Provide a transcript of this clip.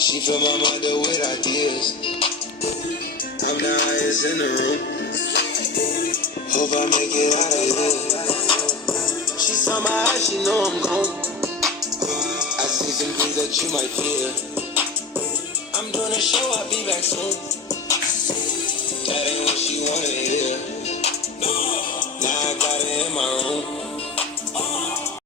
She fill my mind up with ideas. I'm the highest in the room. Hope I make it out of here. She saw my eyes, she know I'm gone. I see some things that you might fear. I'm doing a show, I'll be back soon. That ain't what she wanted.